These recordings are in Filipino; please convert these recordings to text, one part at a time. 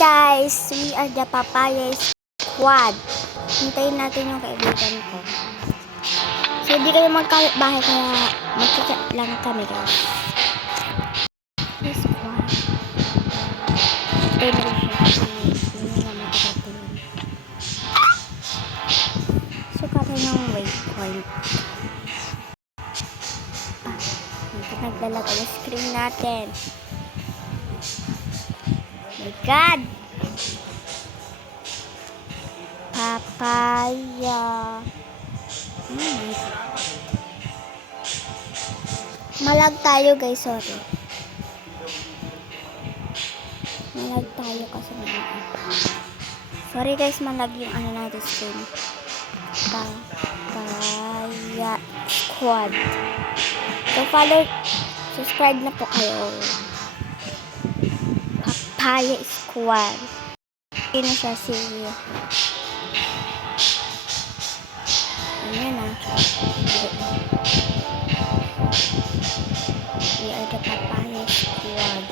Guys, we are the Papaya Squad. Hintayin natin yung kaibigan ko. So, hindi kayo magkabahay kaya magkichat lang kami, guys. Yes, squad. Hintayin na siya. Hindi na makakating. Sukatan yung waypoint. Nagdalag ang screen natin. My God! Papaya. Malag tayo, guys. Sorry. Malag tayo kasi sorry, guys. Malag yung ano natin screen. Papaya Squad. So, follow, subscribe na po kayo. Papaya Squad. Yun na siya si... Ayan na. We are the Papaya Squad.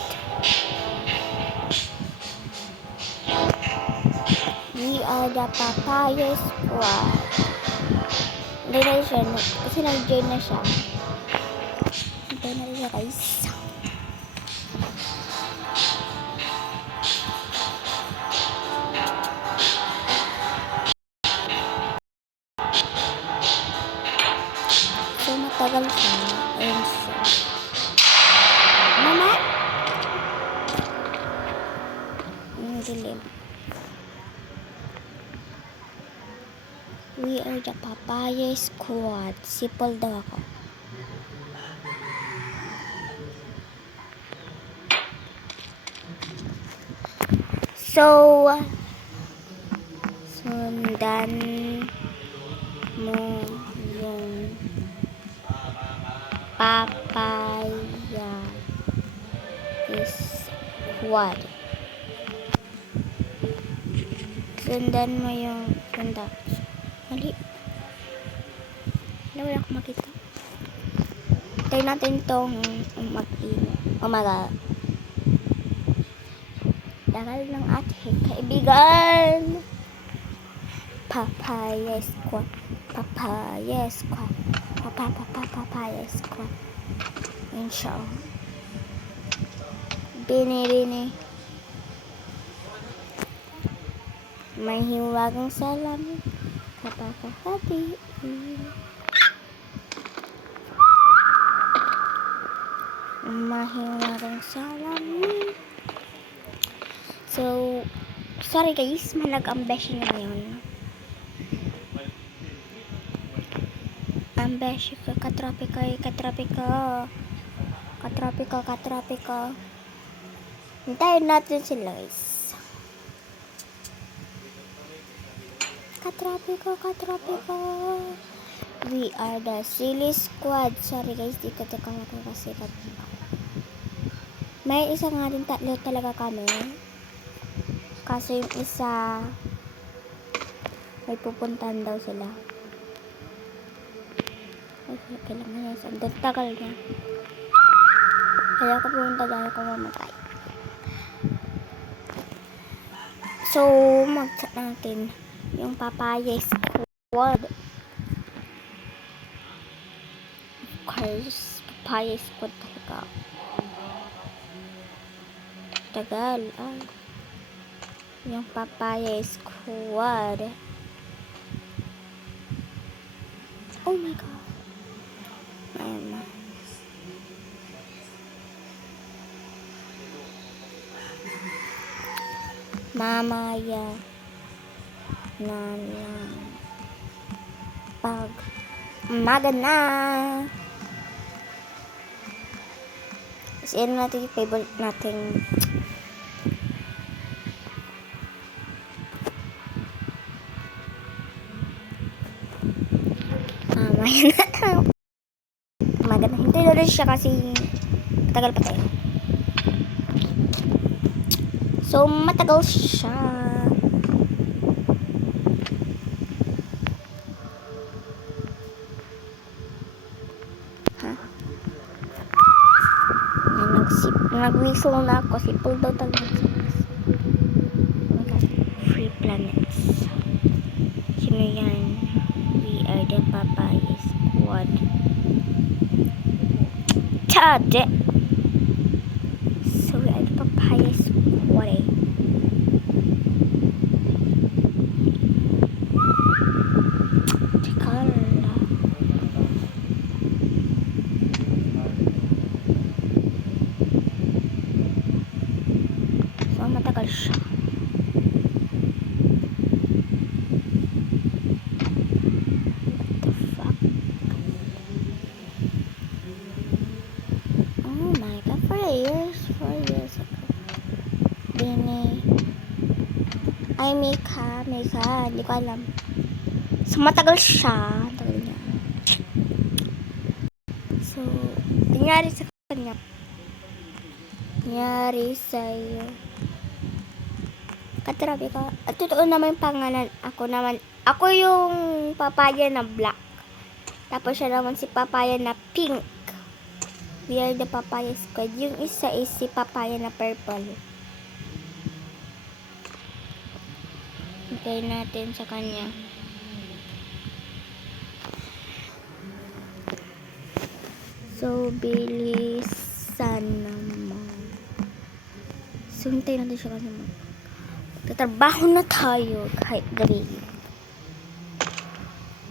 We are the Papaya Squad. Hindi na siya. Kasi nag-join na siya. Hindi na siya, guys. So, matagal siya. And so, mama? Yung dilim. We are the Papaya Squad. Sipol daw ako. So, sundan mo yung Papaya Squad. Sundan mo yung Mali. Wala akong makita. Tayo natin itong umaga. Dagal ng ating kaibigan. Papaya Squad. Papaya Squad. Papaya Squad. Inshallah. Bini. May hiwagang salam. Kapakahati. Mahiwagang salam. So, sorry guys, manag-ambeshi na ngayon. Ambeshi ko, katropiko. Hintayin natin sila guys. Katropiko. We are the Silly Squad. Sorry guys, di ko kasi may isa nga din, tatlo talaga kami. Kasi yung isa may pupuntahan daw sila. Okay, kailangan niya. Ang tagal niya. Kaya ako pumunta dahil ko mamatay. So, mag-chat natin yung Papaya Squad. Of course, Papaya Squad talaga. Tagal. Yung Papaya Squad. Oh my God. Ayan na. Mamaya na lang pag umaga na. Kasi ano natin yung favorite nating mamaya na. Umaga na. Hintay na rin siya kasi matagal pa tayo. So, matagal siya. Nag-whistle na ako. Sipol daw talaga. planets. Sino yan? We are the Papaya Squad. Tade! So we are the Papaya Squad eh. Tikala. So matagal siya. Oh my god, 4 years ago. Bini. Ay, Mika, hindi ko alam. So, matagal siya. Tagal niya. So, nangyari sa kanya. Nangyari sa'yo. Katrabi ka. At totoo naman yung pangalan. Ako yung papaya na black. Tapos siya naman si papaya na pink. We are the Papaya Squad. Yung isa is si papaya na purple. Hintayin natin sa kanya. So, bilisan naman. So, hintayin natin siya kasi magtatrabaho na tayo kahit gabi.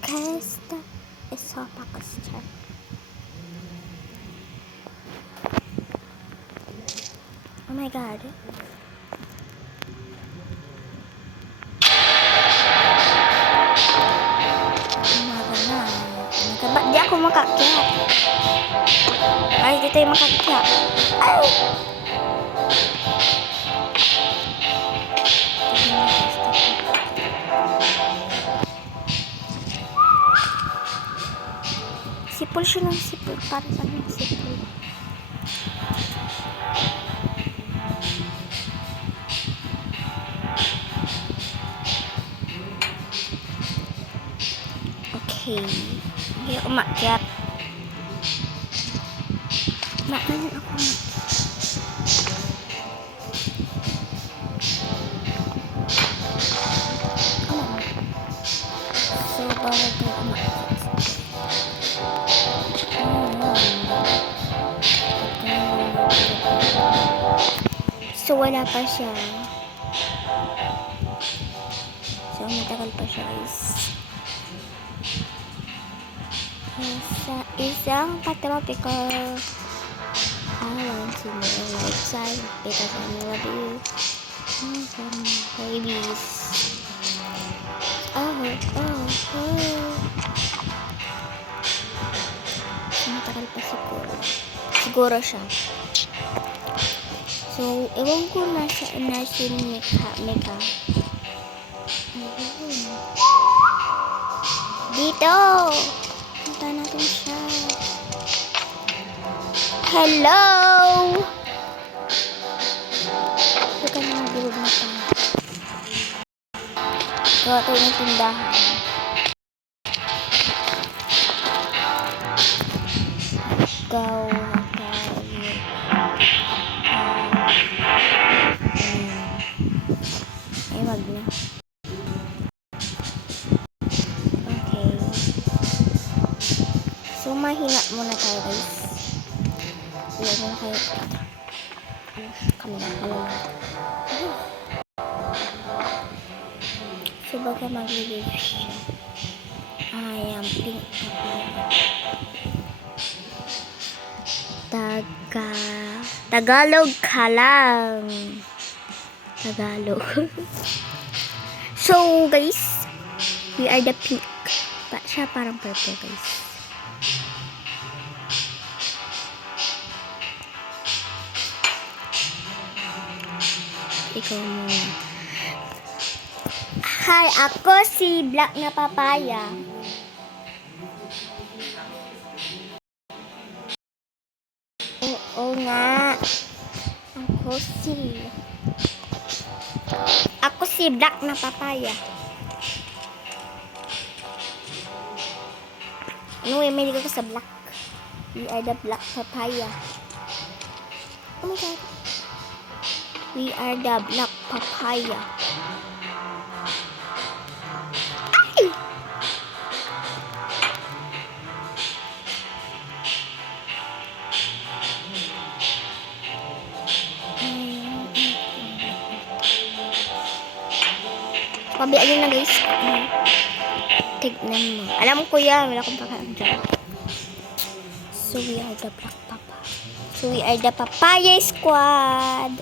Kesta isa pakasya. Oh my god. Ba't di ako makakyat? Ay, di tayo makakyat. Ay! Sipol siya ng sipol. Para sa ng sipol. Okay. Hindi ako makyat. Makanan ako makyat. So, bawal tayo umakyat. So, wala pa siya. So, matagal pa siya, guys. Isang patropical island sila outside because I love you. Babies. Oh. Matagal pa siguro siya. So, ewan ko na si Mika. Dito! Punta natin siya. Hello! Ito na magulog na tayo. Gawa tayo ng tindahan. Gawa tayo. Ay, wag na. Okay. So, mahina muna tayo, guys. Ilan muna kayo. Kami na pala. So, baga mag-release siya. I am pink Tagalog ka lang. Tagalog. So, guys, we are the pink. Siya parang purple, guys. Ikaw muna. Hi, ako si Black na Papaya. Oo nga. Ako si Black na Papaya. Anyway, may ligaw ko sa Black. We are the Black Papaya. Oh my god. We are the Black Papaya. Pabayaan nyo na guys. Tignan mo. Alam ko yan. Wala akong pakalang dyan. So we are the Black Papa. So we are the Papaya Squad.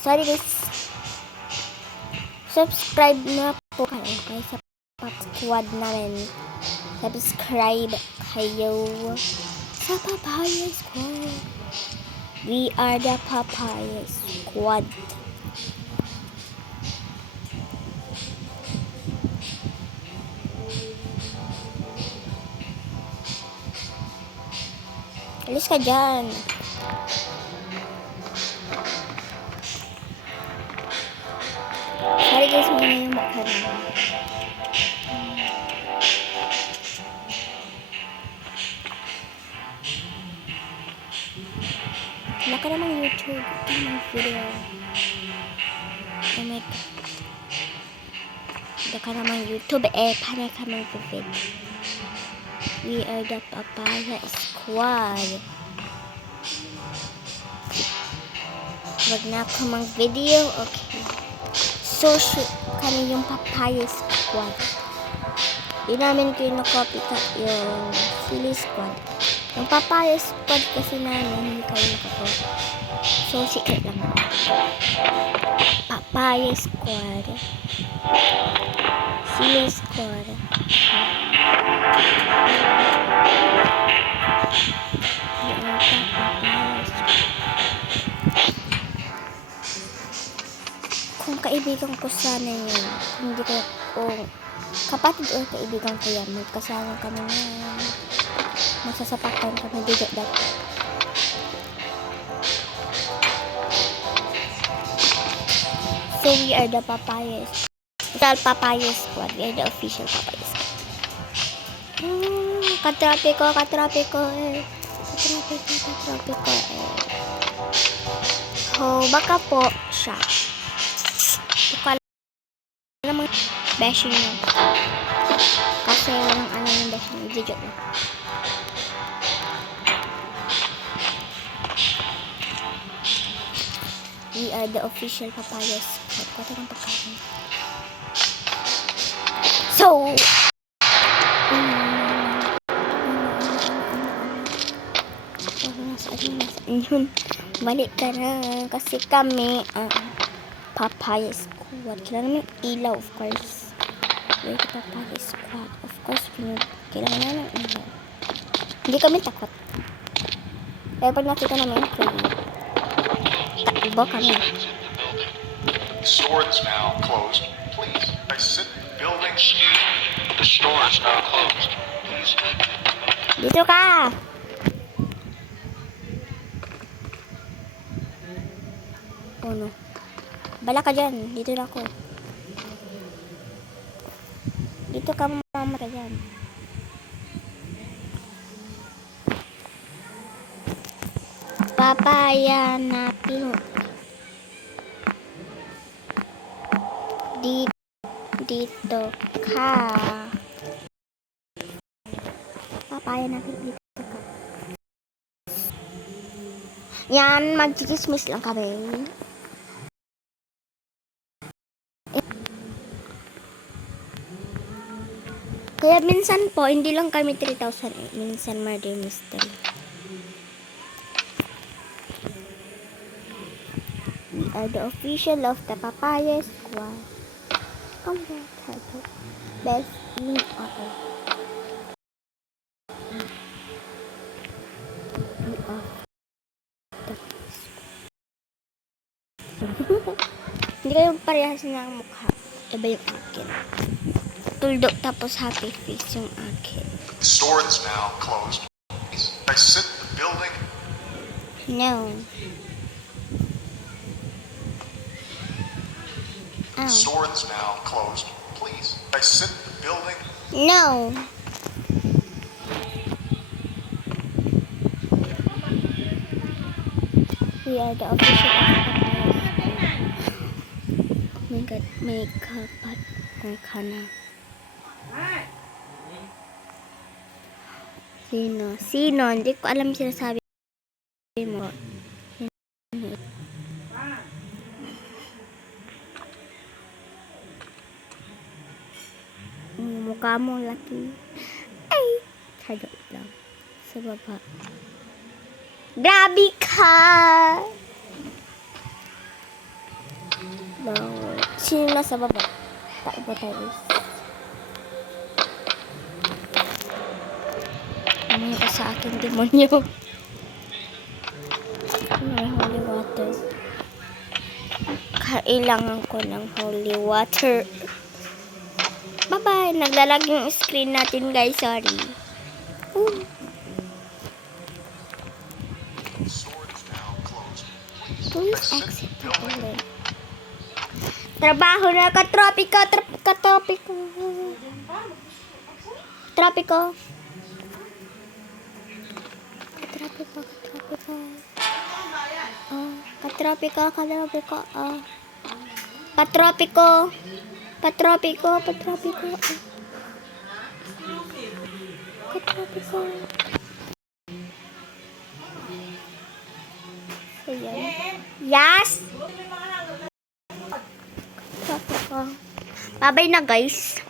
Sorry guys. Subscribe na po kayo sa Papa Squad namin. Subscribe kayo sa Papaya Squad. We are the Papaya Squad. Alis ka dyan. Sorry guys, may yung mukha na. Wala ka namang YouTube. Ito may video. Oh my God. Wala ka namang YouTube paano ka mag-video? We are the Papaya Squad. Wag na ako mag-video. Okay. So, kami yung Papaya Squad. Di namin kayo na-copycat yung Silly Squad. Yung Papaya Squad kasi namin, hindi kayo nakapag. So, secret lang. Papaya Squad. Silly Squad. Kung kaibigan ko sana yun, hindi ko, kapatid o kaibigan ko yan, magkasama kami na masasapatan kami dito dati. So we are the Papaya Papaya Squad. We are the official Papaya Squad. Katrapiko. So, baka po siya. Baka namang bashing nyo. Kasi walang alam yung bashing nyo. Joke lang. We are the official Papaya Squad. Kata ng pagkain. So, yun, balik ka na kasi kami Papaya Squad. Kailangan namin ilaw, of course. We're the Papaya Squad. Of course, kailangan namin ilaw. Hindi kami takot. Kaya pag nakita namin, takbo kami. The store is now closed. Please exit the building. The store is now closed. Please. Dito ka! Oh no. Bala ka dyan. Dito na ako. Dito ka mamata dyan. Papaya na pink. Dito ka. Papaya na pink. Dito ka. Yan. Mag-chismis lang kami. Kaya minsan po, hindi lang kami 3,000 minsan murder mystery. We are the official of the Papaya Squad. Come back, Tato. Best in auto. We are the Hindi kayo parehas ng mukha. Iba yung akin. Tuldo tapos happy face yung akin. The store is now closed. Please exit the building. No. The store is now closed. Please exit the building. No. We are the official of oh my God, may kapatner ka na. Sino? Hindi ko alam sinasabi mo. Mukha mo laki. Ay! Charot lang. Sa baba. Grabe ka! Bawal. Sino nasa baba? Tao ba tayo? Ano ka sa akin, demonyo? May holy water. Kailangan ko ng holy water. Bye-bye. Naglalag yung screen natin, guys. Sorry. Ooh. Store is now closed. Please Please exit exit the building. building. Trabaho na katropiko. Katropiko. Katropiko. Katropiko. Katropiko. Oh, katropiko. Katropiko. Oh. Patropiko. Patropiko. Patropiko. Oh. Katropiko. So, yan. Yes! Katropiko. Bye-bye na, guys.